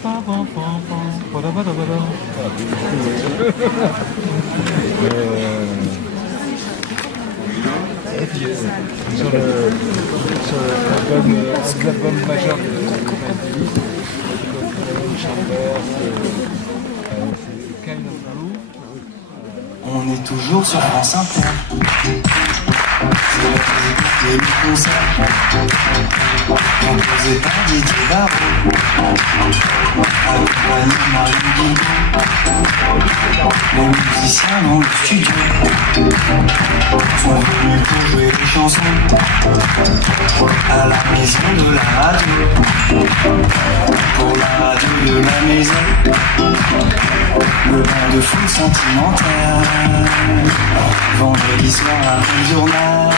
Et puis, sur l'album majeur de Maddy, Chambers, c'est Kind of Blue. On est toujours sur France Inter. C'est la musique et le concert. Composé par Didier Barrault, accompagné de Marion Guilbault. Les musiciens dans le studio sont venus pour jouer des chansons à la maison de la radio. Pour la radio de la maison, le bain de foule sentimental. Vendredi soir après le journal.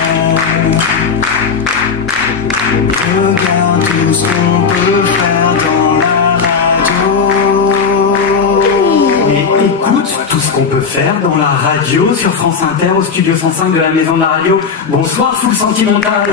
Regarde tout ce qu'on peut faire dans la radio. Et écoute tout ce qu'on peut faire dans la radio sur France Inter au studio 105 de la Maison de la Radio. Bonsoir, foule sentimentale.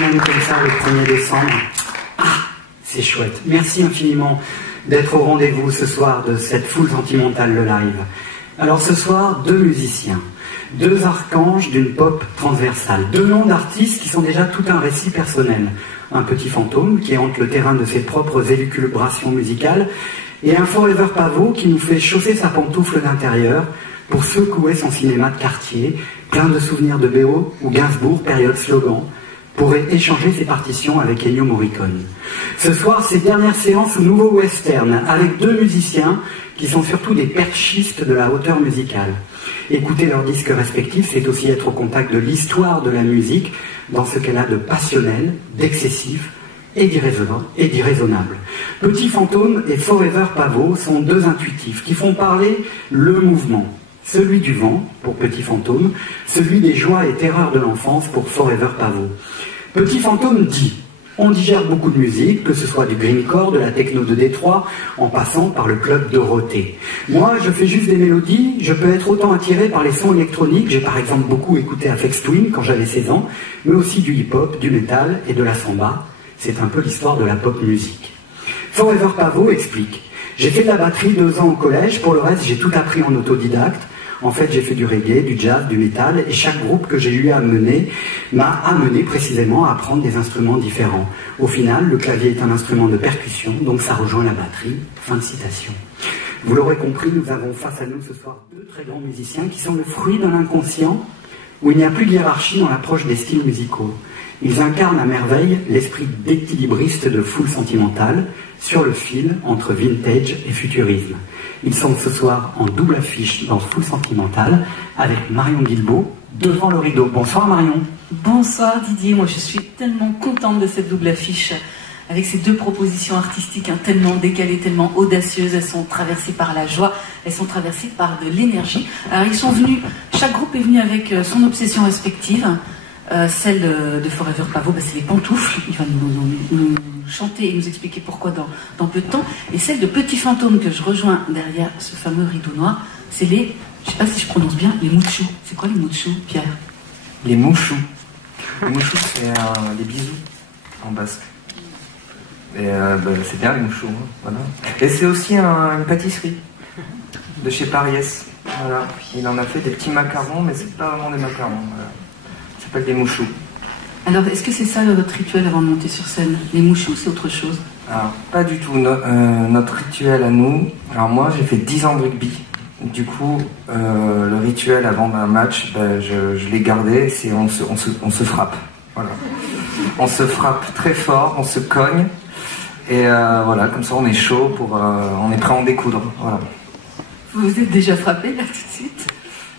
Même comme ça le 1er décembre. Ah, c'est chouette. Merci infiniment d'être au rendez-vous ce soir de cette foule sentimentale de live. Alors ce soir, deux musiciens, deux archanges d'une pop transversale, deux noms d'artistes qui sont déjà tout un récit personnel. Un petit fantôme qui hante le terrain de ses propres élucubrations musicales et un Forever Pavot qui nous fait chausser sa pantoufle d'intérieur pour secouer son cinéma de quartier, plein de souvenirs de BO ou Gainsbourg, période slogan, pourrait échanger ses partitions avec Ennio Morricone. Ce soir, c'est dernière séance au Nouveau Western, avec deux musiciens qui sont surtout des perchistes de la hauteur musicale. Écouter leurs disques respectifs, c'est aussi être au contact de l'histoire de la musique, dans ce qu'elle a de passionnel, d'excessif et d'irraisonnable. Petit Fantôme et Forever Pavot sont deux intuitifs qui font parler le mouvement. Celui du vent, pour Petit Fantôme, celui des joies et terreurs de l'enfance, pour Forever Pavot. Petit Fantôme dit, on digère beaucoup de musique, que ce soit du greencore, de la techno de Détroit, en passant par le club Dorothée. Moi, je fais juste des mélodies, je peux être autant attiré par les sons électroniques, j'ai par exemple beaucoup écouté Aphex Twin quand j'avais 16 ans, mais aussi du hip-hop, du métal et de la samba. C'est un peu l'histoire de la pop musique. Forever Pavot explique, j'ai fait de la batterie 2 ans au collège, pour le reste j'ai tout appris en autodidacte. En fait, j'ai fait du reggae, du jazz, du métal, et chaque groupe que j'ai eu à mener m'a amené précisément à apprendre des instruments différents. Au final, le clavier est un instrument de percussion, donc ça rejoint la batterie. Fin de citation. Vous l'aurez compris, nous avons face à nous ce soir deux très grands musiciens qui sont le fruit d'un inconscient où il n'y a plus de hiérarchie dans l'approche des styles musicaux. Ils incarnent à merveille l'esprit d'équilibriste de foule sentimentale sur le fil entre vintage et futurisme. Ils sont ce soir en double affiche dans Foule Sentimentale avec Marion Guilbault devant le rideau. Bonsoir Marion. Bonsoir Didier, moi je suis tellement contente de cette double affiche avec ces deux propositions artistiques tellement décalées, tellement audacieuses. Elles sont traversées par la joie, elles sont traversées par de l'énergie. Alors ils sont venus, chaque groupe est venu avec son obsession respective. Celle de Forever Pavot, c'est les pantoufles. Il va nous chanter et nous expliquer pourquoi dans peu de temps. Et celle de Petit Fantôme que je rejoins derrière ce fameux rideau noir, c'est les, je sais pas si je prononce bien, les mouchous. C'est quoi les mouchous, Pierre? Les mouchous. Les mouchous, c'est des bisous en basque. Et c'est bien les mouchous, hein, voilà. Et c'est aussi une pâtisserie de chez Pariès. Voilà. Il en a fait des petits macarons, mais c'est pas vraiment des macarons. Voilà. Ça s'appelle des mouchous. Alors, est-ce que c'est ça votre rituel avant de monter sur scène? Les mouchous, c'est autre chose? Alors, pas du tout. Notre rituel à nous... Alors moi, j'ai fait 10 ans de rugby. Du coup, le rituel avant un match, je l'ai gardé, c'est on se frappe. Voilà. On se frappe très fort, on se cogne. Et voilà, comme ça on est chaud, on est prêt à en découdre. Voilà. Vous vous êtes déjà frappé là tout de suite?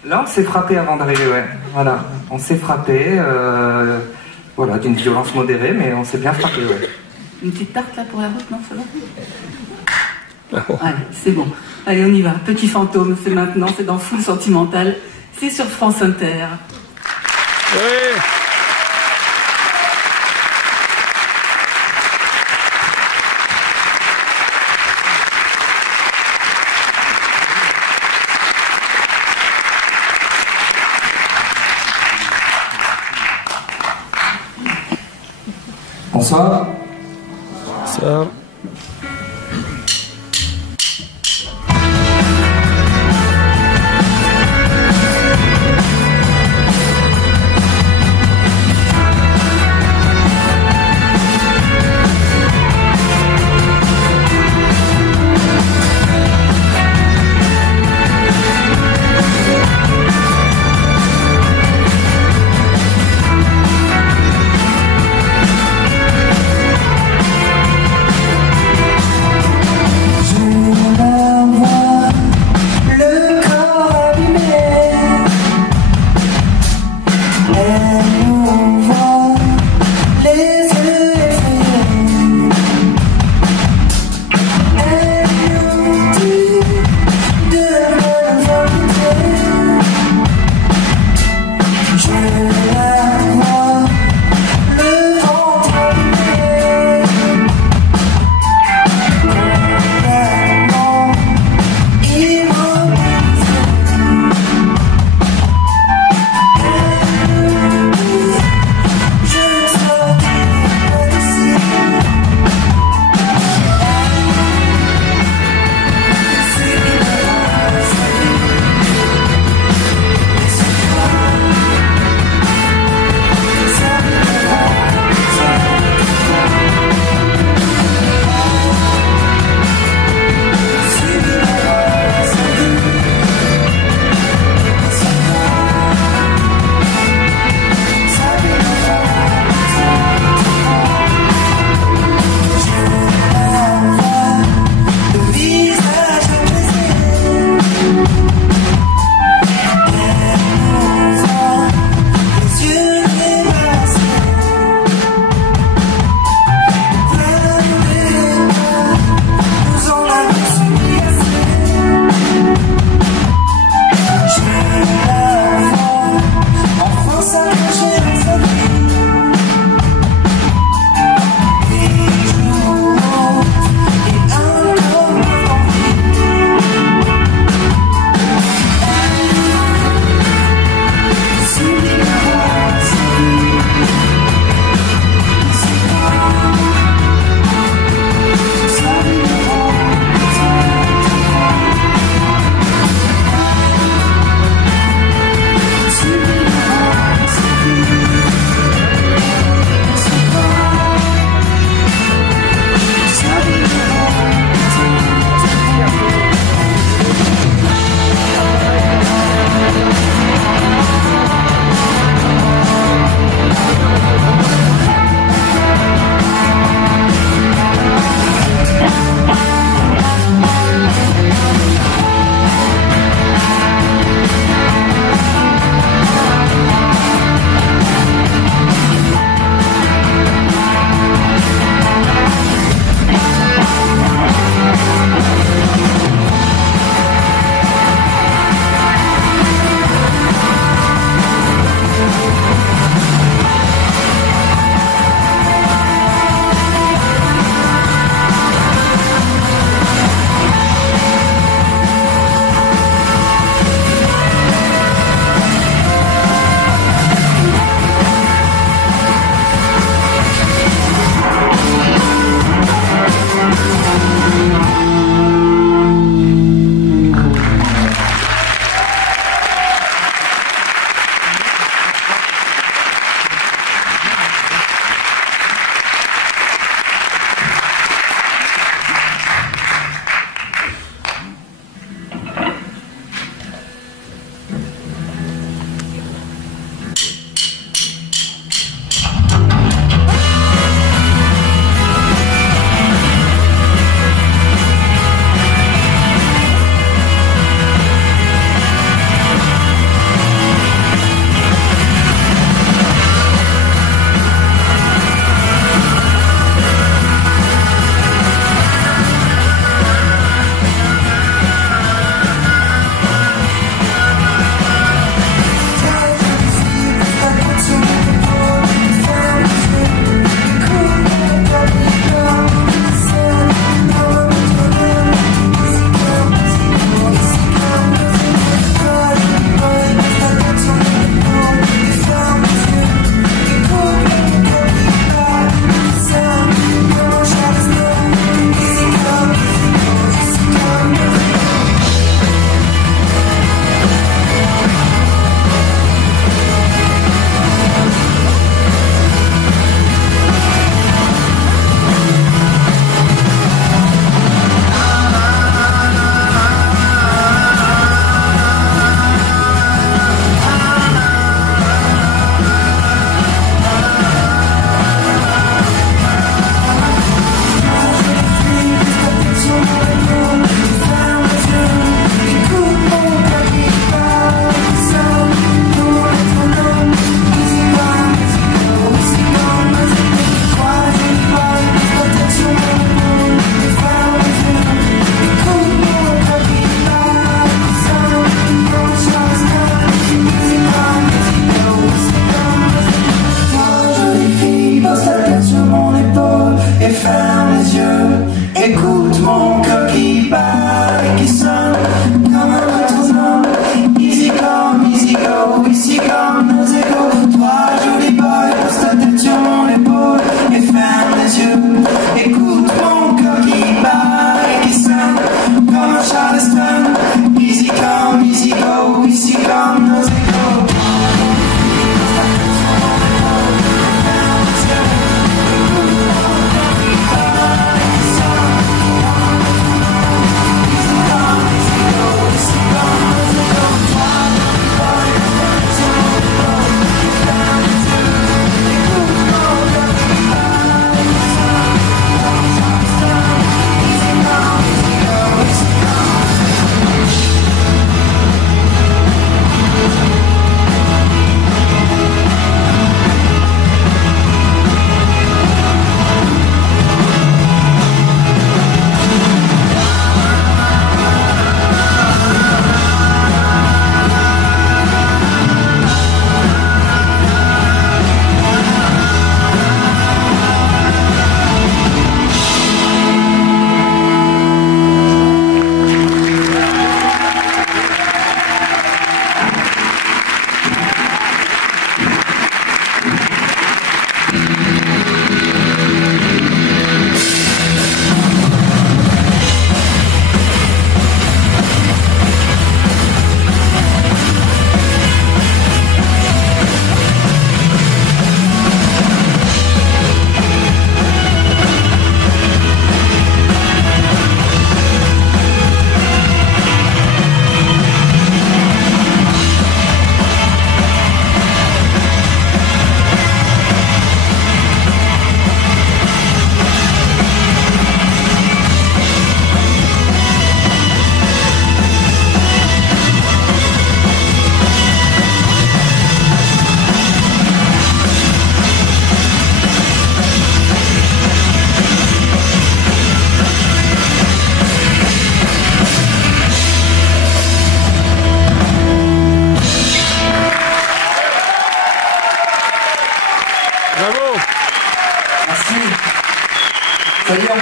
Là, on s'est frappé avant d'arriver, ouais. Voilà, on s'est frappé, voilà, d'une violence modérée, mais on s'est bien frappé, ouais. Une petite tarte là pour la route, non? Ça va? Allez, c'est bon. Allez, on y va. Petit Fantôme, c'est maintenant, c'est dans Foule Sentimentale, c'est sur France Inter. Oui. Bonsoir. Bonsoir.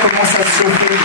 commence à se chauffer.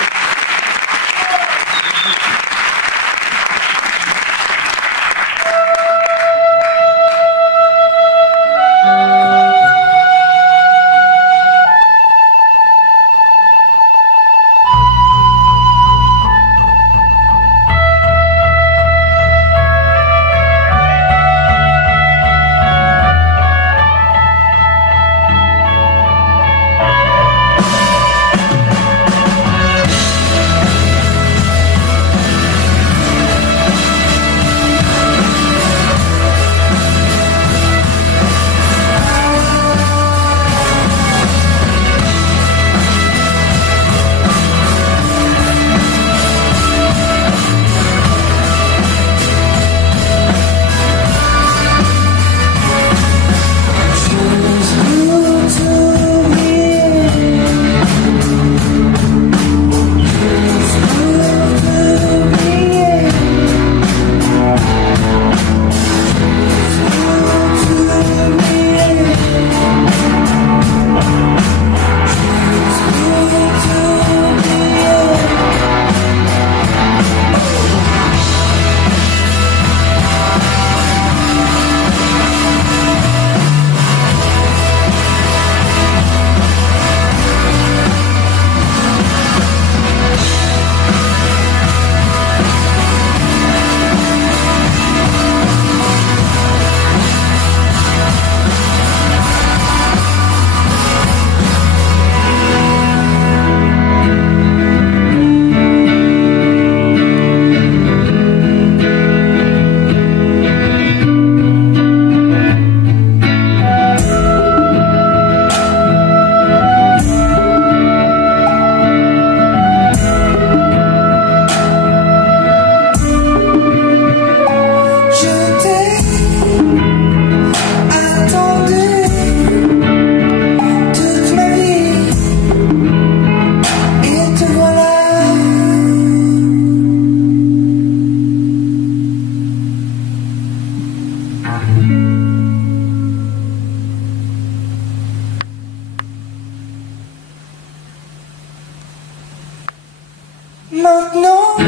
Maintenant,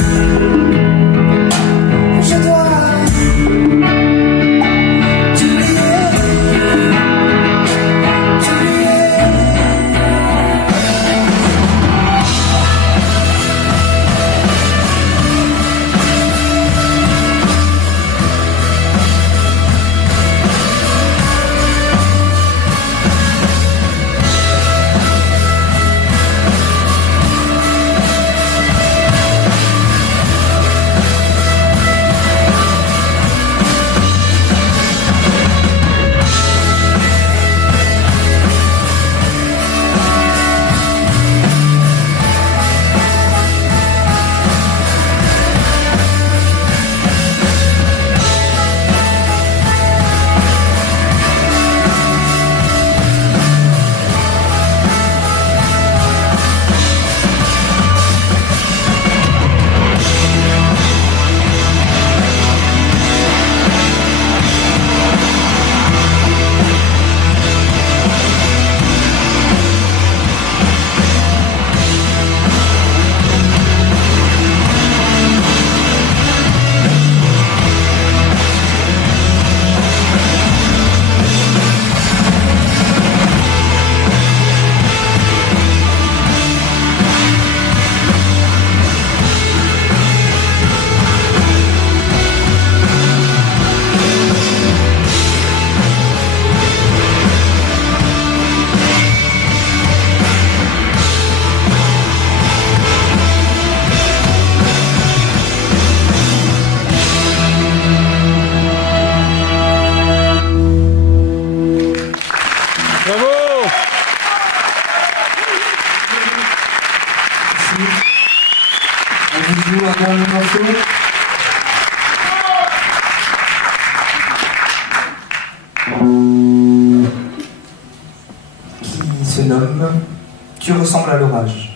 je dois t'oublier, t'oublier. On joue un dernier morceau. Qui se nomme Tu ressembles à l'orage.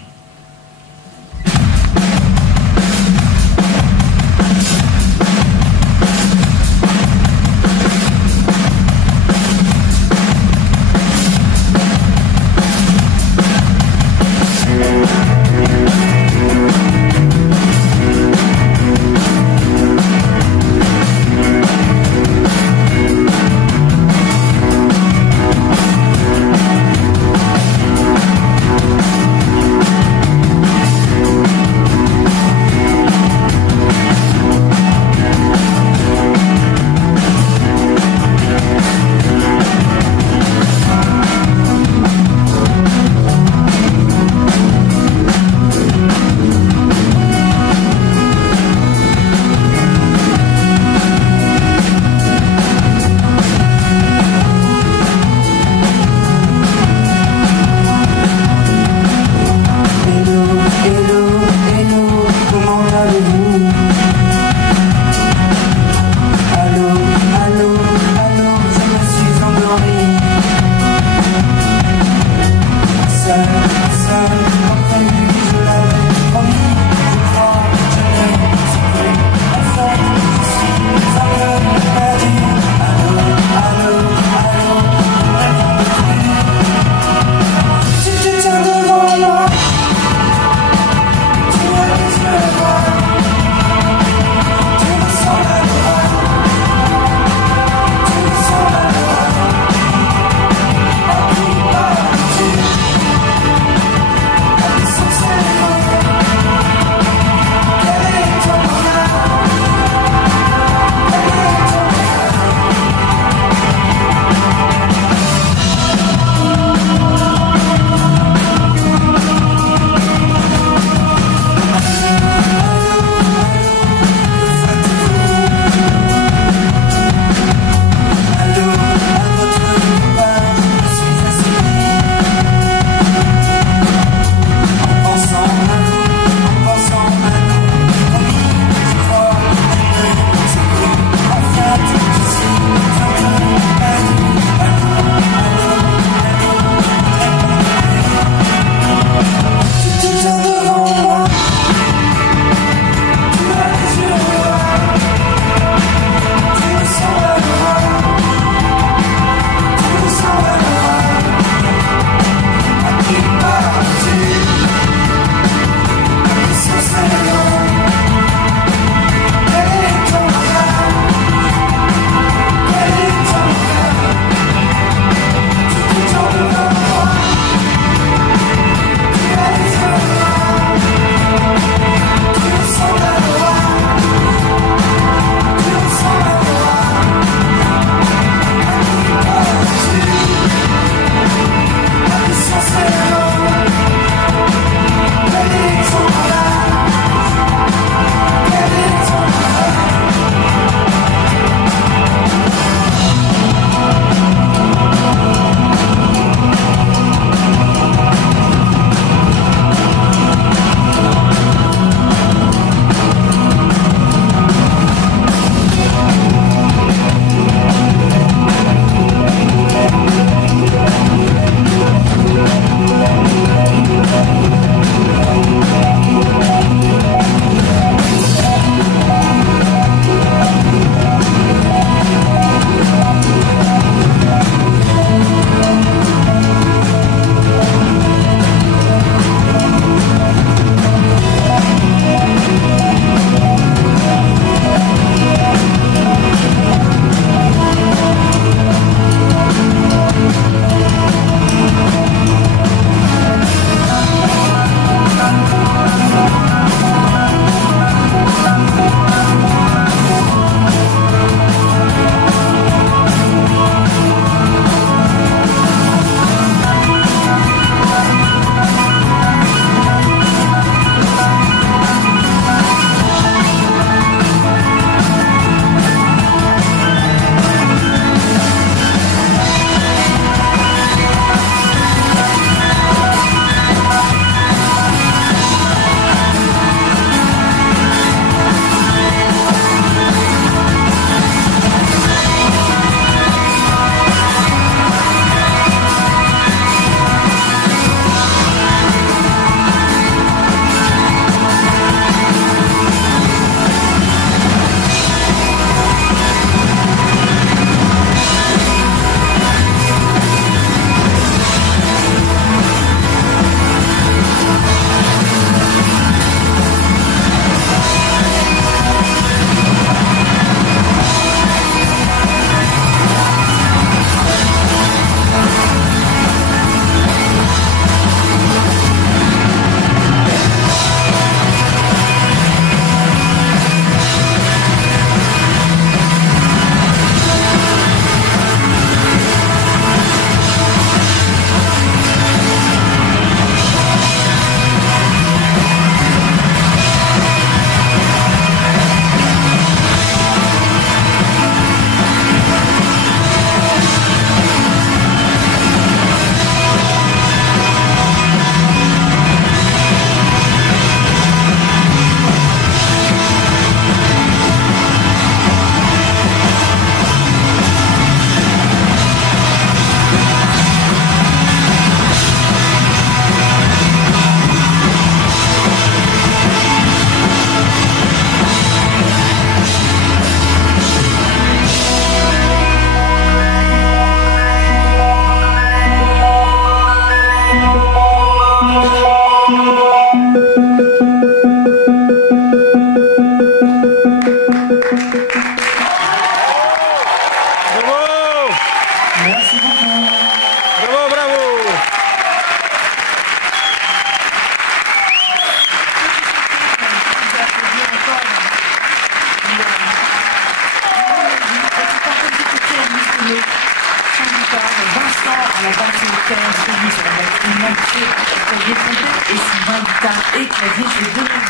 À la base, c'est le Pierre Anselmi sur la batterie, Mathieu, clavier trompette et Sylvain, guitare et clavier. Je vais donner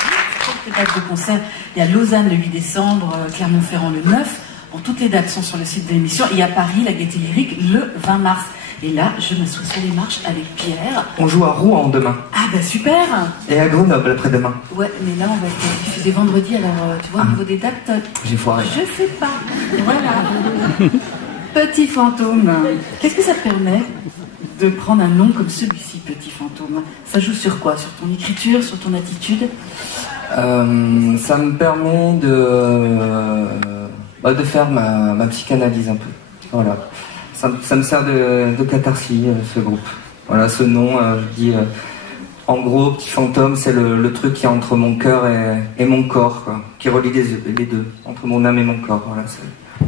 quelques dates de concert. Il y a Lausanne le 8 décembre, Clermont-Ferrand le 9. Bon, toutes les dates sont sur le site de l'émission. Et à Paris, la Gaîté Lyrique, le 20 mars. Et là, je m'assois sur les marches avec Pierre. On joue à Rouen demain. Ah bah super. Et à Grenoble après-demain. Ouais, mais là, on va être diffusé vendredi. Alors, tu vois, au niveau des dates... J'ai foiré. Je sais pas. Voilà. Petit Fantôme. Qu'est-ce que ça te permet de prendre un nom comme celui-ci, Petit Fantôme? Ça joue sur quoi? Sur ton écriture, sur ton attitude? Ça me permet de faire ma psychanalyse un peu. Voilà. Ça me sert de catharsis, ce groupe. Voilà, ce nom, je dis, en gros, Petit Fantôme, c'est le truc qui est entre mon cœur et mon corps, quoi, qui relie les deux, entre mon âme et mon corps. Voilà,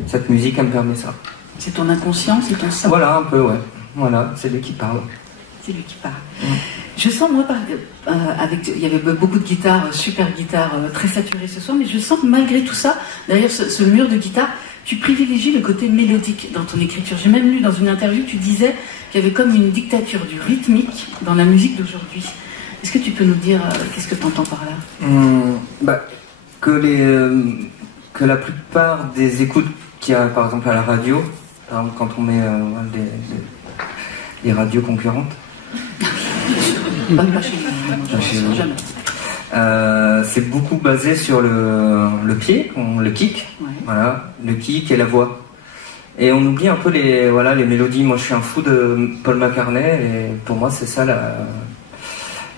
cette musique, elle me permet ça. C'est ton inconscient, c'est ton sang. Voilà, un peu, ouais. Voilà, c'est lui qui parle. C'est lui qui parle. Je sens, moi, il y avait beaucoup de guitares, super guitares, très saturées ce soir, mais je sens que malgré tout ça, derrière ce mur de guitare, tu privilégies le côté mélodique dans ton écriture. J'ai même lu dans une interview, tu disais qu'il y avait comme une dictature du rythmique dans la musique d'aujourd'hui. Est-ce que tu peux nous dire qu'est-ce que tu entends par là? Que la plupart des écoutes qu'il y a, par exemple, à la radio, par exemple, quand on met les radios concurrentes, pas chez nous, jamais. c'est beaucoup basé sur le pied, le kick, ouais. Voilà, le kick et la voix. Et on oublie un peu les mélodies. Moi, je suis un fou de Paul McCartney, et pour moi, c'est ça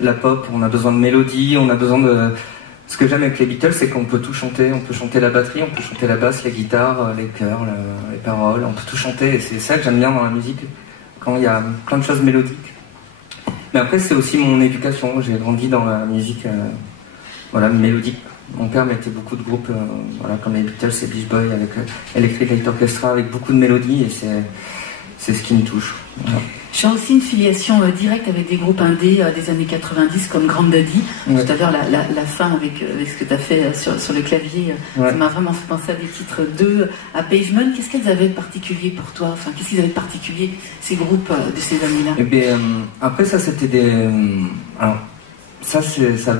la pop. On a besoin de mélodies, on a besoin de... Ce que j'aime avec les Beatles, c'est qu'on peut tout chanter. On peut chanter la batterie, on peut chanter la basse, la guitare, les chœurs, les paroles. On peut tout chanter, et c'est ça que j'aime bien dans la musique, quand il y a plein de choses mélodiques. Mais après, c'est aussi mon éducation. J'ai grandi dans la musique mélodique. Mon père mettait beaucoup de groupes comme les Beatles et Beach Boys, avec Electric Light Orchestra, avec beaucoup de mélodies, et c'est ce qui me touche. Voilà. J'ai aussi une filiation directe avec des groupes indés des années 90 comme Grand Daddy. Ouais. Tout à l'heure, la fin avec ce que tu as fait sur le clavier, ça m'a vraiment fait penser à des titres d'eux, à Pavement. Qu'est-ce qu'elles avaient de particulier pour toi? Enfin, qu'est-ce qu'ils avaient de particulier, ces groupes de ces années-là? Eh bien, après ça, c'était des... alors, ça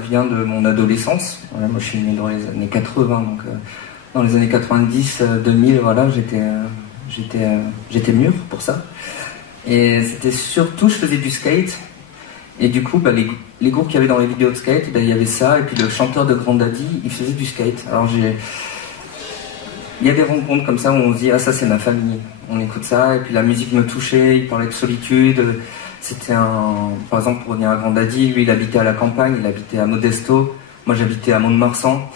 vient de mon adolescence. Voilà, moi, je suis né dans les années 80, donc dans les années 90, 2000, voilà, j'étais mûr pour ça. Et c'était surtout, je faisais du skate, et du coup, les groupes qu'il y avait dans les vidéos de skate, il y avait ça, et puis le chanteur de Grand Daddy, il faisait du skate. Alors il y a des rencontres comme ça où on se dit, ah, ça c'est ma famille, on écoute ça, et puis la musique me touchait, il parlait de solitude. C'était par exemple, pour revenir à Grand Daddy, lui il habitait à la campagne, il habitait à Modesto, moi j'habitais à Mont-de-Marsan.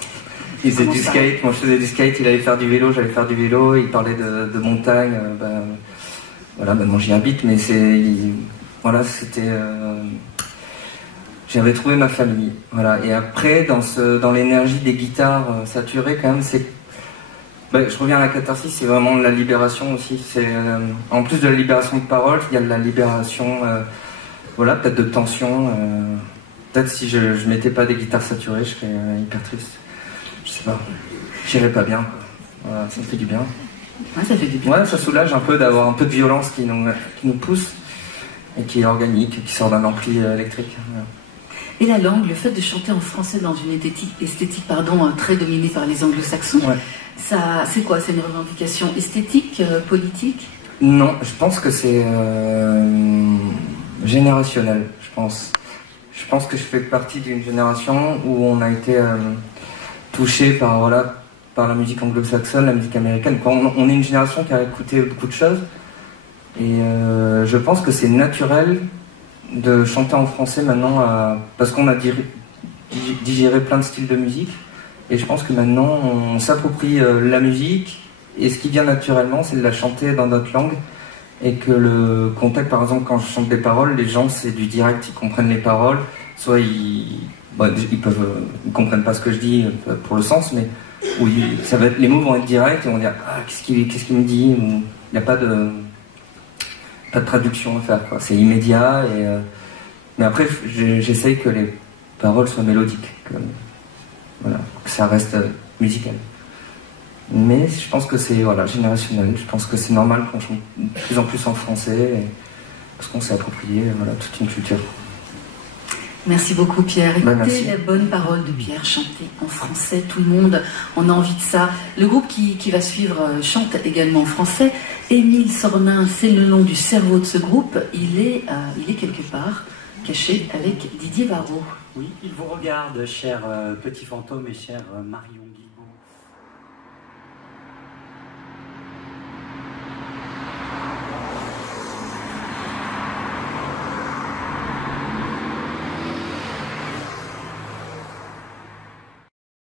Il faisait du skate, moi je faisais du skate, il allait faire du vélo, j'allais faire du vélo, il parlait de montagne. Voilà, maintenant j'y habite, mais c'était... J'avais trouvé ma famille, voilà. Et après, dans l'énergie des guitares saturées, quand même, je reviens à la catharsis, c'est vraiment la libération aussi. En plus de la libération de parole, il y a de la libération, peut-être de tension. Peut-être si je mettais pas des guitares saturées, je serais hyper triste. Je sais pas, j'irais pas bien, quoi. Voilà, ça me fait du bien. Ouais, ça fait du bien. Ouais, ça soulage un peu d'avoir un peu de violence qui nous pousse et qui est organique, qui sort d'un ampli électrique. Ouais. Et la langue, le fait de chanter en français dans une esthétique très dominée par les anglo-saxons, ouais. Ça, c'est quoi? C'est une revendication esthétique, politique? Non, je pense que c'est générationnel, je pense. Je pense que je fais partie d'une génération où on a été touché par la musique anglo-saxonne, la musique américaine. On est une génération qui a écouté beaucoup de choses, et je pense que c'est naturel de chanter en français maintenant, parce qu'on a digéré plein de styles de musique, et je pense que maintenant on s'approprie la musique, et ce qui vient naturellement, c'est de la chanter dans notre langue, et que le contexte, par exemple, quand je chante des paroles, les gens, c'est du direct, ils comprennent les paroles, soit ils comprennent pas ce que je dis pour le sens, mais oui, les mots vont être directs, et on va dire, ah, qu'est-ce qu'il me dit, il n'y a pas de traduction à faire, quoi. C'est immédiat, mais après j'essaye que les paroles soient mélodiques, que ça reste musical. Mais je pense que c'est générationnel. Je pense que c'est normal qu'on chante de plus en plus en français, parce qu'on s'est approprié voilà, toute une culture. Merci beaucoup Pierre. Écoutez merci. La bonne parole de Pierre chantée en français, tout le monde en a envie de ça. Le groupe qui va suivre chante également en français. Émile Sornin, c'est le nom du cerveau de ce groupe. Il est quelque part caché avec Didier Varro. Oui, il vous regarde, cher petit fantôme et cher Marion.